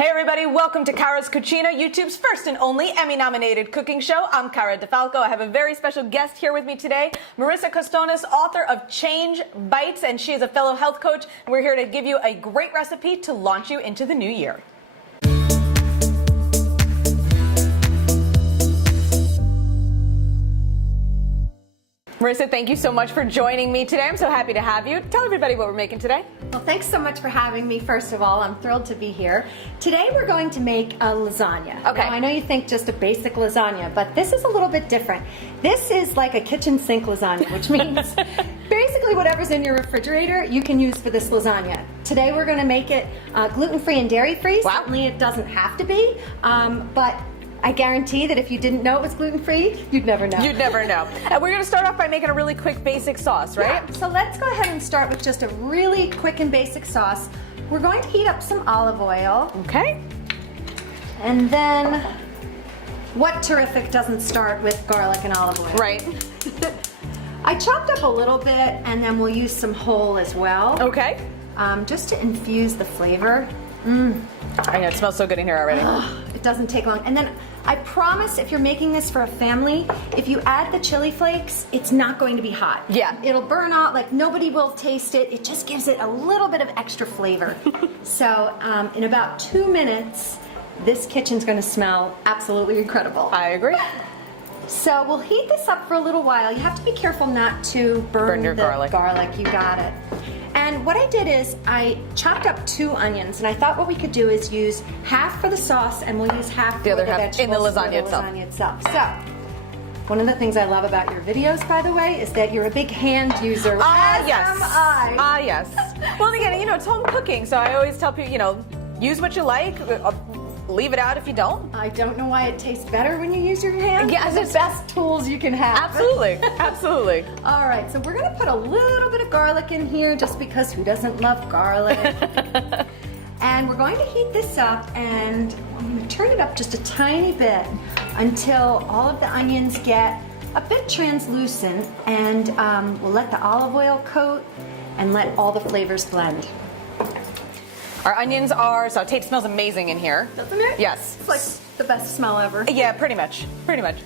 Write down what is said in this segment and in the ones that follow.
Hey everybody, welcome to Cara's Cucina, YouTube's first and only Emmy-nominated cooking show. I'm Cara DeFalco. I have a very special guest here with me today, Marissa Costones, author of Change Bites, and she is a fellow health coach. And we're here to give you a great recipe to launch you into the new year. Marissa, thank you so much for joining me today. I'm so happy to have you. Tell everybody what we're making today. Well, thanks so much for having me. First of all, I'm thrilled to be here. Today we're going to make a lasagna. Okay. Now, I know you think just a basic lasagna, but this is a little bit different. This is like a kitchen sink lasagna, which means basically whatever's in your refrigerator you can use for this lasagna. Today we're going to make it gluten-free and dairy-free. Wow. Certainly it doesn't have to be, but I guarantee that if you didn't know it was gluten-free, you'd never know. You'd never know. And we're going to start off by making a really quick basic sauce, right? Yeah, so let's go ahead and start with just a really quick and basic sauce. We're going to heat up some olive oil. Okay. And then, what terrific doesn't start with garlic and olive oil? Right. I chopped up a little bit, and then we'll use some whole as well. Okay. Just to infuse the flavor. I know, it smells so good in here already. It doesn't take long. And then I promise if you're making this for a family, if you add the chili flakes, it's not going to be hot. Yeah. It'll burn out, like nobody will taste it. It just gives it a little bit of extra flavor. So in about 2 minutes, this kitchen's gonna smell absolutely incredible. I agree. So we'll heat this up for a little while. You have to be careful not to burn your the garlic. You got it. And what I did is I chopped up 2 onions, and I thought what we could do is use half for the sauce, and we'll use half The for other the half vegetables in the lasagna for the lasagna itself. So, one of the things I love about your videos, by the way, is that you're a big hand user. Ah, as yes. am I. Ah, yes. Well, again, you know, it's home cooking, so I always tell people, you know, use what you like. Leave it out if you don't. I don't know why it tastes better when you use your hands. Yes, They're the best tools you can have. Absolutely. Absolutely. All right, so we're gonna put a little bit of garlic in here just because who doesn't love garlic? And we're going to heat this up, and I'm gonna turn it up just a tiny bit until all of the onions get a bit translucent, and we'll let the olive oil coat and let all the flavors blend. Our onions are sauteed. Smells amazing in here. Doesn't it? Yes. It's like the best smell ever. Yeah, pretty much. Pretty much.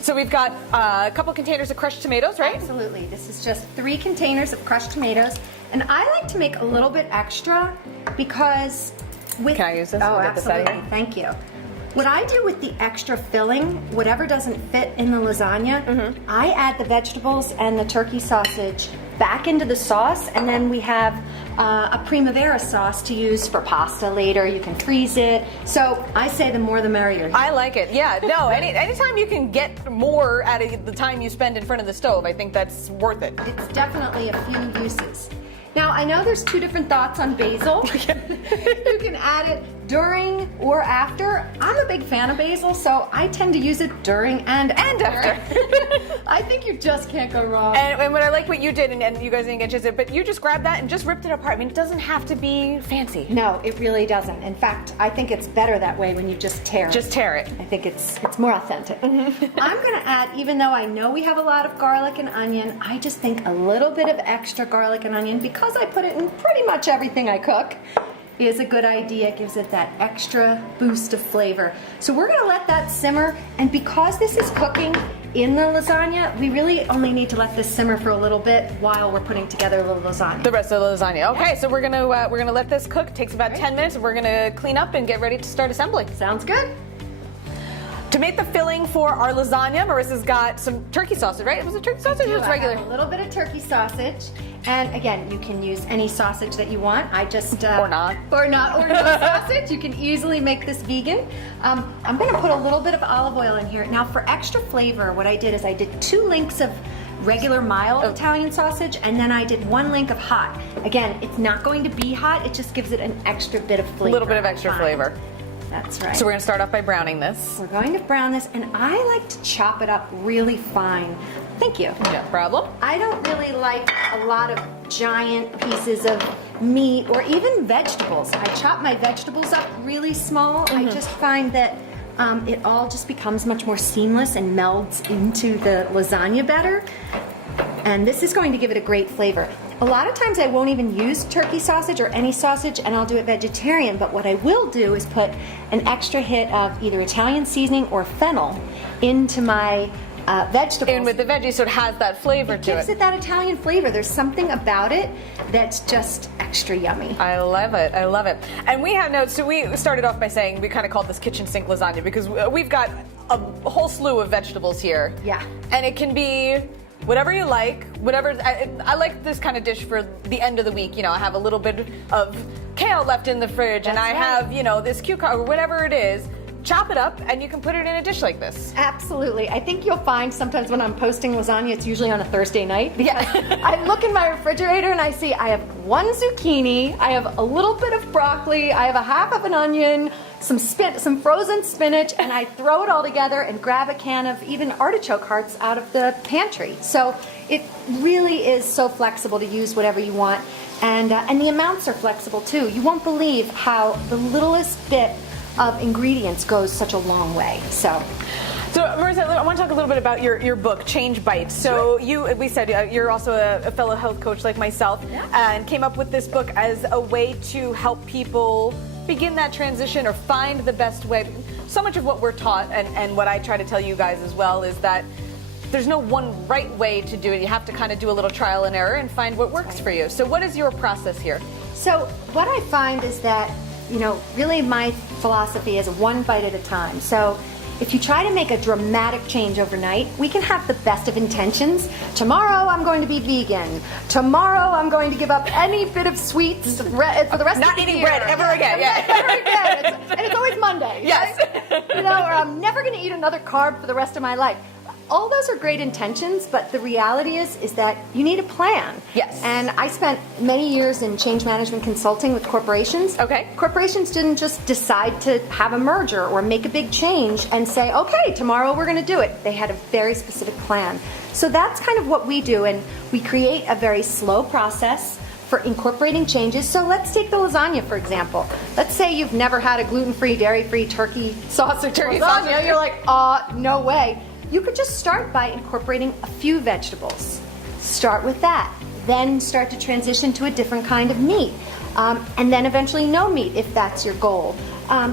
So we've got a couple containers of crushed tomatoes, right? Absolutely. This is just 3 containers of crushed tomatoes. And I like to make a little bit extra because with... Can I use this? Oh, Get this out of absolutely. here? Thank you. What I do with the extra filling, whatever doesn't fit in the lasagna, I add the vegetables and the turkey sausage back into the sauce, and then we have a primavera sauce to use for pasta later. You can freeze it. So I say the more the merrier. I like it. Yeah. No. Anytime you can get more out of the time you spend in front of the stove, I think that's worth it. It's definitely a few uses. Now, I know there's 2 different thoughts on basil. You can add it during or after. I'm a big fan of basil, so I tend to use it during and after. I think you just can't go wrong. And what I like what you did, and you guys didn't get to it, but you just grabbed that and just ripped it apart. I mean, it doesn't have to be fancy. No, it really doesn't. In fact, I think it's better that way when you just tear it. Just tear it. I think it's more authentic. I'm going to add, even though I know we have a lot of garlic and onion, I just think a little bit of extra garlic and onion, because I put it in pretty much everything I cook, is a good idea. It gives it that extra boost of flavor. So we're going to let that simmer, and because this is cooking in the lasagna, we really only need to let this simmer for a little bit while we're putting together the lasagna. The rest of the lasagna. Okay, so we're gonna let this cook. It takes about 10 minutes. We're gonna clean up and get ready to start assembling. Sounds good. To make the filling for our lasagna, Marissa's got some turkey sausage, right? Was it turkey sausage or just I regular? have a little bit of turkey sausage, and again, you can use any sausage that you want. I just Or not. or no sausage. You can easily make this vegan. I'm going to put a little bit of olive oil in here. Now, for extra flavor, what I did is I did 2 links of regular mild Italian sausage, and then I did 1 link of hot. Again, it's not going to be hot. It just gives it an extra bit of flavor. A little bit of extra flavor. That's right. So we're gonna start off by browning this. We're going to brown this, and I like to chop it up really fine. Thank you. No problem. I don't really like a lot of giant pieces of meat or even vegetables. I chop my vegetables up really small. I just find that it all just becomes much more seamless and melds into the lasagna better. And this is going to give it a great flavor. A lot of times I won't even use turkey sausage or any sausage, and I'll do it vegetarian, but what I will do is put an extra hit of either Italian seasoning or fennel into my vegetables. In with the veggies, so it has that flavor to it. Gives it that Italian flavor. There's something about it that's just extra yummy. I love it. I love it. And we have notes. So we started off by saying we kind of called this kitchen sink lasagna because we've got a whole slew of vegetables here. Yeah. And it can be whatever you like. Whatever. I like this kind of dish for the end of the week. You know, I have a little bit of kale left in the fridge, and I have, you know, this cucumber, whatever it is. Chop it up, and you can put it in a dish like this. Absolutely. I think you'll find sometimes when I'm posting lasagna, it's usually on a Thursday night. Yeah. I look in my refrigerator and I see I have one zucchini, I have a little bit of broccoli, I have a half of an onion, some frozen spinach, and I throw it all together and grab a can of even artichoke hearts out of the pantry. So it really is so flexible to use whatever you want. And the amounts are flexible too. You won't believe how the littlest bit of ingredients goes such a long way. So Marissa, I want to talk a little bit about your book, Change Bites. So we said you're also a fellow health coach like myself, and came up with this book as a way to help people begin that transition or find the best way. So much of what we're taught, and what I try to tell you guys as well, is that there's no one right way to do it. You have to kind of do a little trial and error and find what works for you. So what is your process here? So what I find is that, you know, really my philosophy is one bite at a time. So if you try to make a dramatic change overnight, we can have the best of intentions. Tomorrow I'm going to be vegan. Tomorrow I'm going to give up any bit of sweets for the rest of the year. Not eating bread ever again. Yeah. Ever again. And it's always Monday. Yes. Right? You know, or I'm never going to eat another carb for the rest of my life. All those are great intentions, but the reality is that you need a plan. Yes. And I spent many years in change management consulting with corporations. Okay. Corporations didn't just decide to have a merger or make a big change and say, okay, tomorrow we're going to do it. They had a very specific plan. So that's kind of what we do, and we create a very slow process for incorporating changes. So let's take the lasagna, for example. Let's say you've never had a gluten-free, dairy-free turkey sausage lasagna. You're like, no way. You could just start by incorporating a few vegetables. Start with that. Then start to transition to a different kind of meat. And then eventually no meat if that's your goal.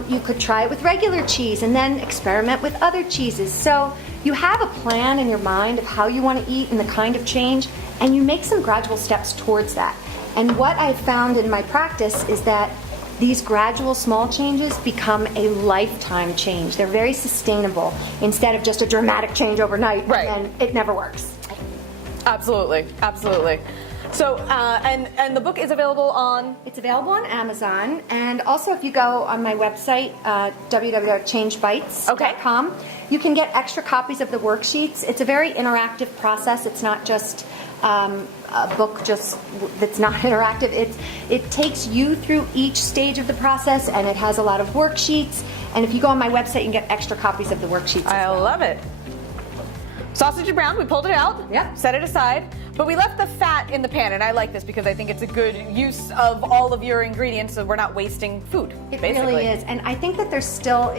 You could try it with regular cheese and then experiment with other cheeses. So you have a plan in your mind of how you want to eat and the kind of change, and you make some gradual steps towards that. And what I've found in my practice is that these gradual small changes become a lifetime change. They're very sustainable instead of just a dramatic change overnight, right, and it never works. Absolutely, absolutely. So, and the book is available on? It's available on Amazon, and also if you go on my website, www.changebites.com, you can get extra copies of the worksheets. It's a very interactive process. It's not just a book just that's not interactive. It takes you through each stage of the process, and it has a lot of worksheets. And if you go on my website, you can get extra copies of the worksheets. I love it. Sausage and brown, we pulled it out, set it aside, but we left the fat in the pan, and I like this because I think it's a good use of all of your ingredients, so we're not wasting food. It basically really is, and I think that there's still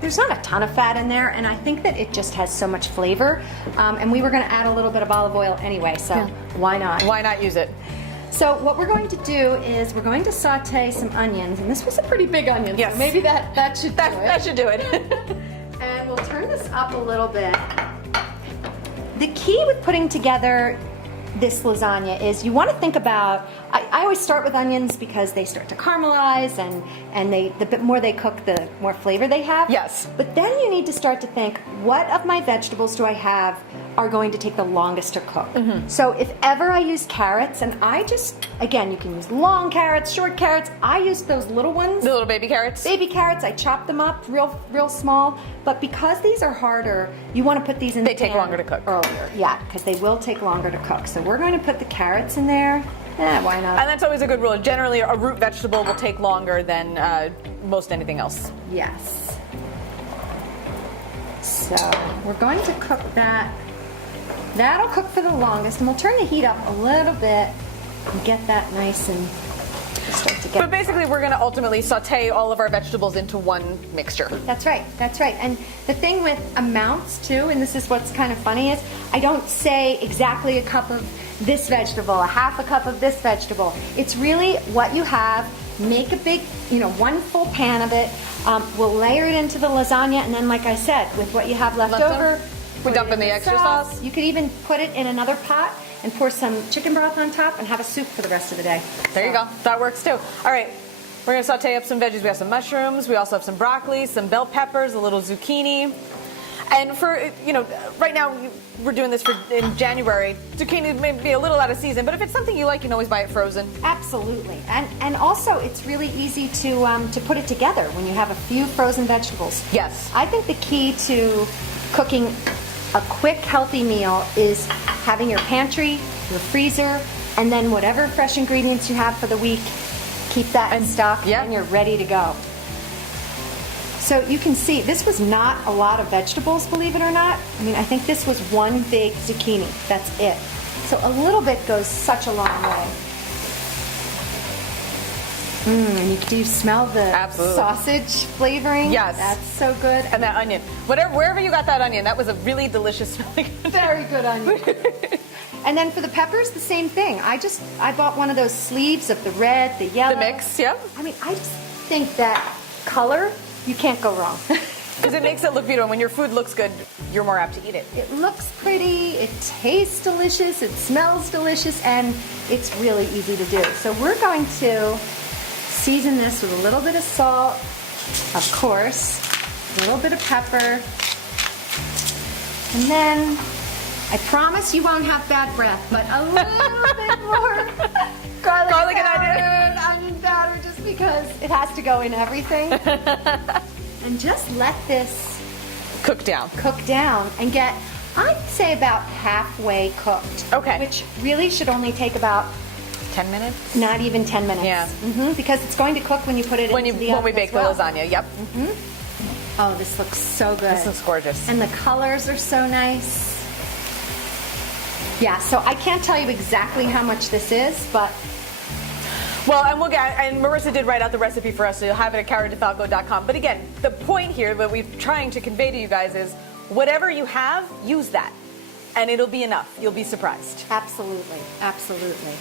there's not a ton of fat in there, and I think that it just has so much flavor. And we were going to add a little bit of olive oil anyway, so why not? Why not use it? So what we're going to do is we're going to saute some onions, and this was a pretty big onion, yes, so maybe that should do it. That should do it. And we'll turn this up a little bit. The key with putting together this lasagna is you want to think about, I always start with onions because they start to caramelize, and the bit more they cook, the more flavor they have. Yes. But then you need to start to think, what of my vegetables do I have are going to take the longest to cook? Mm-hmm. So if ever I use carrots, and again, you can use long carrots, short carrots, I use those little ones. The little baby carrots? Baby carrots, I chop them up real small, but because these are harder, you want to put these in the pan. They take longer to cook. Earlier, yeah, because they will take longer to cook. So we're going to put the carrots in there. Why not? And that's always a good rule. Generally, a root vegetable will take longer than most anything else. Yes. So we're going to cook that. That'll cook for the longest, and we'll turn the heat up a little bit and get that nice and start to get. But basically, we're going to ultimately saute all of our vegetables into one mixture. That's right. That's right. And the thing with amounts too, and this is what's kind of funny, is I don't say exactly a cup of this vegetable, a half a cup of this vegetable. It's really what you have. Make a big, one full pan of it. We'll layer it into the lasagna, and then, like I said, with what you have left over, we dump in the extra sauce. You could even put it in another pot and pour some chicken broth on top and have a soup for the rest of the day. There you go. That works too. All right. We're going to saute up some veggies. We have some mushrooms. We also have some broccoli, some bell peppers, a little zucchini. And for, right now we're doing this in January. Zucchini may be a little out of season, but if it's something you like, you can always buy it frozen. Absolutely. And also it's really easy to put it together when you have a few frozen vegetables. Yes. I think the key to cooking a quick, healthy meal is having your pantry, your freezer, and then whatever fresh ingredients you have for the week, keep that in stock, and you're ready to go. So you can see, this was not a lot of vegetables, believe it or not. I mean, I think this was one big zucchini. That's it. So a little bit goes such a long way. And do you smell the sausage flavoring? Yes. That's so good. And that onion. Wherever you got that onion, that was a really delicious smelling onion. Very good onion. And then for the peppers, the same thing. I bought one of those sleeves of the red, the yellow. The mix, yeah. I mean, I just think that color, you can't go wrong. Because it makes it look beautiful. When your food looks good, you're more apt to eat it. It looks pretty, it tastes delicious, it smells delicious, and it's really easy to do. So we're going to season this with a little bit of salt, of course, a little bit of pepper, and then I promise you won't have bad breath, but a little bit more garlic and onion powder, just because it has to go in everything. And just let this cook down and get, I'd say, about halfway cooked. Okay. Which really should only take about 10 minutes? Not even 10 minutes. Yeah. Because it's going to cook when you put it into the oven when we bake the lasagna. Yep. Oh, this looks so good. This looks gorgeous. And the colors are so nice. Yeah, so I can't tell you exactly how much this is, but well, and Marissa did write out the recipe for us, so you'll have it at caradefalco.com. But again, the point here that we're trying to convey to you guys is whatever you have, use that. And it'll be enough. You'll be surprised. Absolutely. Absolutely.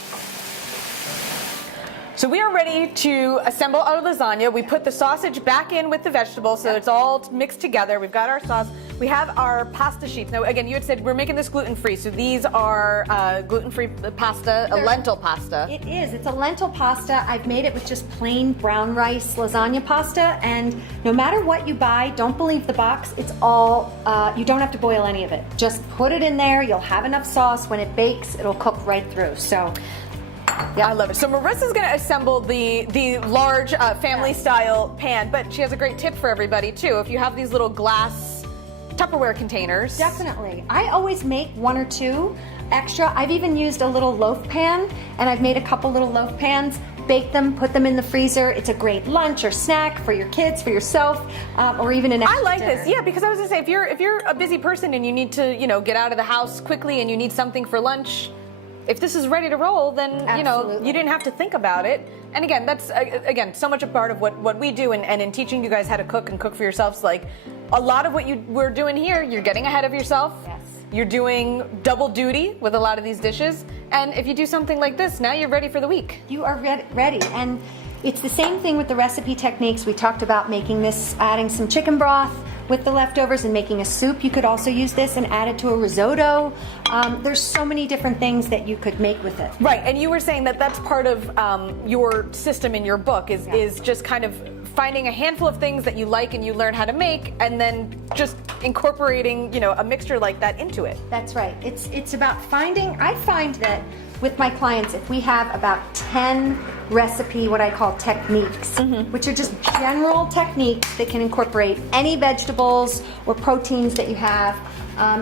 So we are ready to assemble our lasagna. We put the sausage back in with the vegetables, so it's all mixed together. We've got our sauce. We have our pasta sheets. Now, again, you had said we're making this gluten-free, so these are gluten-free pasta, a lentil pasta. It is. It's a lentil pasta. I've made it with just plain brown rice lasagna pasta, and no matter what you buy, don't believe the box. It's all, you don't have to boil any of it. Just put it in there. You'll have enough sauce. When it bakes, it'll cook right through. So yeah, I love it. So Marissa's going to assemble the large family-style pan, but she has a great tip for everybody, too. If you have these little glass Tupperware containers. Definitely. I always make one or two extra. I've even used a little loaf pan, and I've made a couple little loaf pans, bake them, put them in the freezer. It's a great lunch or snack for your kids, for yourself, or even an extra I like dinner. this, yeah, because I was going to say, if you're a busy person and you need to, get out of the house quickly and you need something for lunch, if this is ready to roll, then, you didn't have to think about it. And again, that's, so much a part of what we do and in teaching you guys how to cook and cook for yourselves. Like, a lot of what we're doing here, you're getting ahead of yourself. Yes. You're doing double duty with a lot of these dishes. And if you do something like this, now you're ready for the week. You are ready. And it's the same thing with the recipe techniques. We talked about making this, adding some chicken broth with the leftovers and making a soup. You could also use this and add it to a risotto. There's so many different things that you could make with it. Right, and you were saying that that's part of your system in your book is just kind of finding a handful of things that you like and you learn how to make, and then just incorporating, a mixture like that into it. That's right. It's about finding. I find that with my clients, if we have about 10 recipe, what I call techniques, which are just general techniques that can incorporate any vegetables or proteins that you have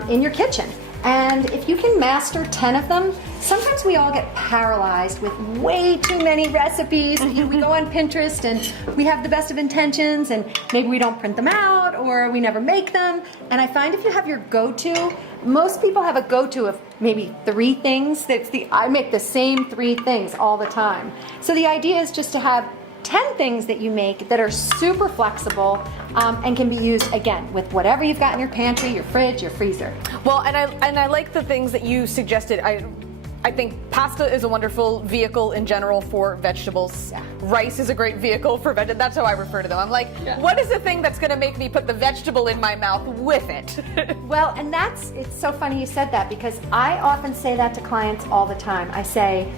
in your kitchen. And if you can master 10 of them, sometimes we all get paralyzed with way too many recipes. We go on Pinterest and we have the best of intentions and maybe we don't print them out, or we never make them. And I find if you have your go-to, most people have a go-to of maybe 3 things. I make the same 3 things all the time. So the idea is just to have 10 things that you make that are super flexible and can be used, again, with whatever you've got in your pantry, your fridge, your freezer. Well, and I like the things that you suggested. I think pasta is a wonderful vehicle in general for vegetables. Yeah. Rice is a great vehicle for vegetables. That's how I refer to them. I'm like, what is the thing that's going to make me put the vegetable in my mouth with it? Well, and it's so funny you said that, because I often say that to clients all the time. I say,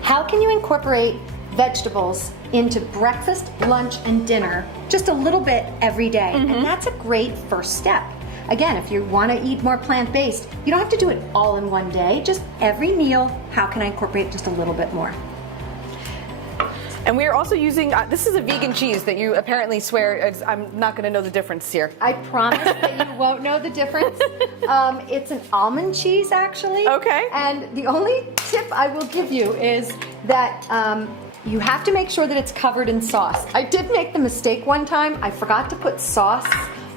how can you incorporate vegetables into breakfast, lunch, and dinner just a little bit every day? And that's a great first step. Again, if you want to eat more plant-based, you don't have to do it all in one day. Just every meal, how can I incorporate just a little bit more? And we are also using, this is a vegan cheese that you apparently swear, I'm not going to know the difference here. I promise that you won't know the difference. It's an almond cheese, actually. Okay. And the only tip I will give you is that you have to make sure that it's covered in sauce. I did make the mistake one time. I forgot to put sauce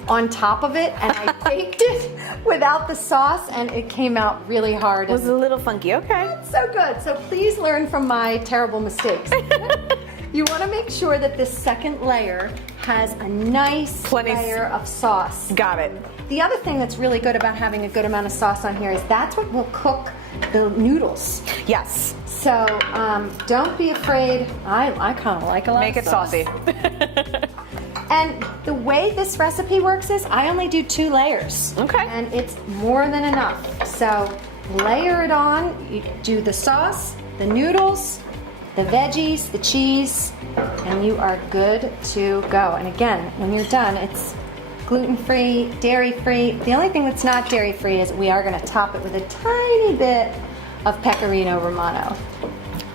on top of it, and I baked it without the sauce, and it came out really hard. It was a little funky, okay. So good. So please learn from my terrible mistakes. You want to make sure that this second layer has a nice layer of sauce. Got it. The other thing that's really good about having a good amount of sauce on here is that's what will cook the noodles. Yes. So don't be afraid. I kind of like a lot Make of it sauce. saucy. And the way this recipe works is I only do 2 layers. Okay. And it's more than enough. So layer it on. You do the sauce, the noodles, the veggies, the cheese, and you are good to go. And again, when you're done, it's gluten-free, dairy-free. The only thing that's not dairy-free is we are going to top it with a tiny bit of Pecorino Romano.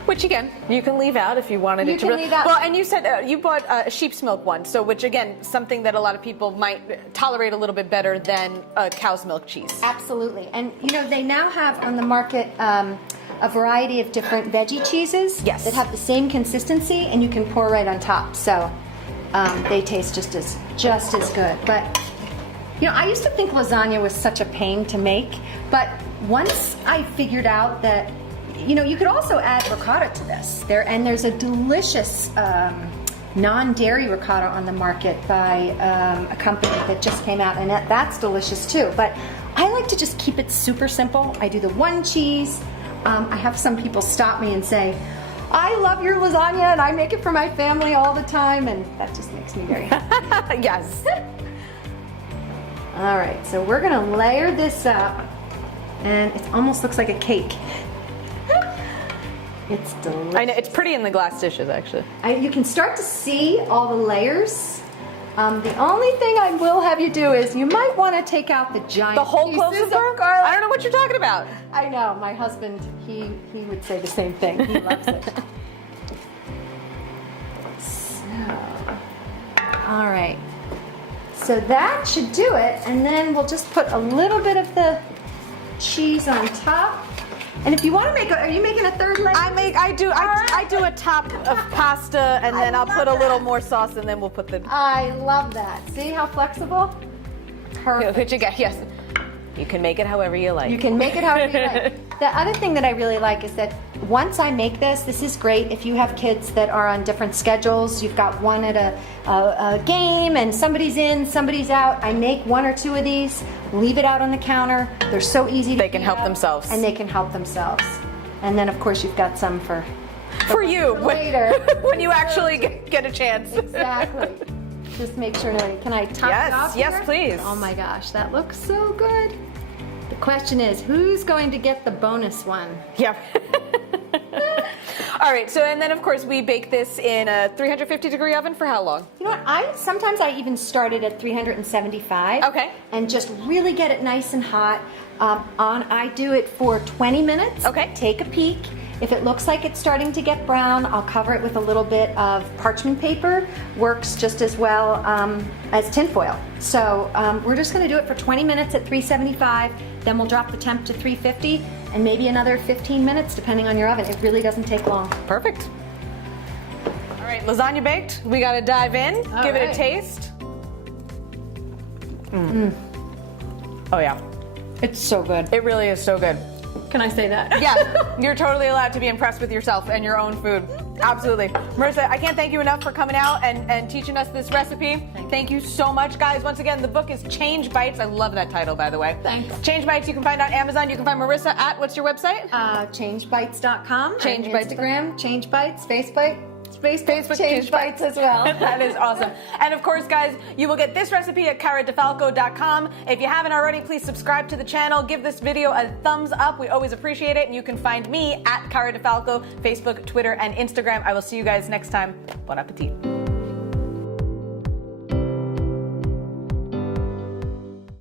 Which again, you can leave out if you wanted You it to. can leave out. Well, and you said you bought a sheep's milk one, so which again, something that a lot of people might tolerate a little bit better than a cow's milk cheese. Absolutely. And you know, they now have on the market a variety of different veggie cheeses Yes. that have the same consistency, and you can pour right on top. So they taste just as good. But you know, I used to think lasagna was such a pain to make, but once I figured out that, you know, you could also add ricotta to this. There's a delicious non-dairy ricotta on the market by a company that just came out, and that's delicious too. But I like to just keep it super simple. I do the 1 cheese. I have some people stop me and say, I love your lasagna and I make it for my family all the time, and that just makes me very happy. Yes. All right, so we're gonna layer this up, and it almost looks like a cake. It's delicious. I know it's pretty in the glass dishes, actually. You can start to see all the layers. The only thing I will have you do is you might want to take out the giant The whole cloves pieces of garlic? garlic. I don't know what you're talking about. I know, my husband, he would say the same thing. He loves it. So, all right. So that should do it, and then we'll just put a little bit of the cheese on top. And if you want to make are you making a 3rd layer? I do a top of pasta, and then I'll put a little more sauce, and then we'll put the. I love that. See how flexible? Perfect. Which again, yes, you can make it however you like. You can make it however you like. The other thing that I really like is that once I make this is great if you have kids that are on different schedules. You've got one at a game and somebody's in, somebody's out. I make 1 or 2 of these, leave it out on the counter. They're so easy to They can heat help up, themselves. and they can help themselves. And then of course you've got some for you later. when you actually get a chance. Exactly. Just make sure nobody. Can I top Yes, it off yes, here? please. Oh my gosh, that looks so good. The question is, who's going to get the bonus one? Yeah. All right. So, and then of course we bake this in a 350-degree oven for how long? You know what? Sometimes I even start it at 375. Okay. And just really get it nice and hot. I do it for 20 minutes. Okay. Take a peek. If it looks like it's starting to get brown, I'll cover it with a little bit of parchment paper. Works just as well as tinfoil. So we're just going to do it for 20 minutes at 375. Then we'll drop the temp to 350 and maybe another 15 minutes depending on your oven. It really doesn't take long. Perfect. All right, lasagna baked. We got to dive in, give it a right. taste. Oh yeah, It's so good. it really is so good. Can I say that? Yeah, you're totally allowed to be impressed with yourself and your own food. Absolutely. Marissa, I can't thank you enough for coming out and teaching us this recipe. Thank you so much, guys. Once again, the book is Change Bites. I love that title, by the way. Thanks. Change Bites you can find on Amazon. You can find Marissa at, what's your website? Changebites.com. Change and Bites. Instagram, Change Bites, Facebook, Facebook, Change Bites as well. That is awesome. And of course, guys, you will get this recipe at caradefalco.com. If you haven't already, please subscribe to the channel. Give this video a thumbs up. We always appreciate it. And you can find me at Cara DeFalco, Facebook, Twitter, and Instagram. I will see you guys next time. Bon appetit.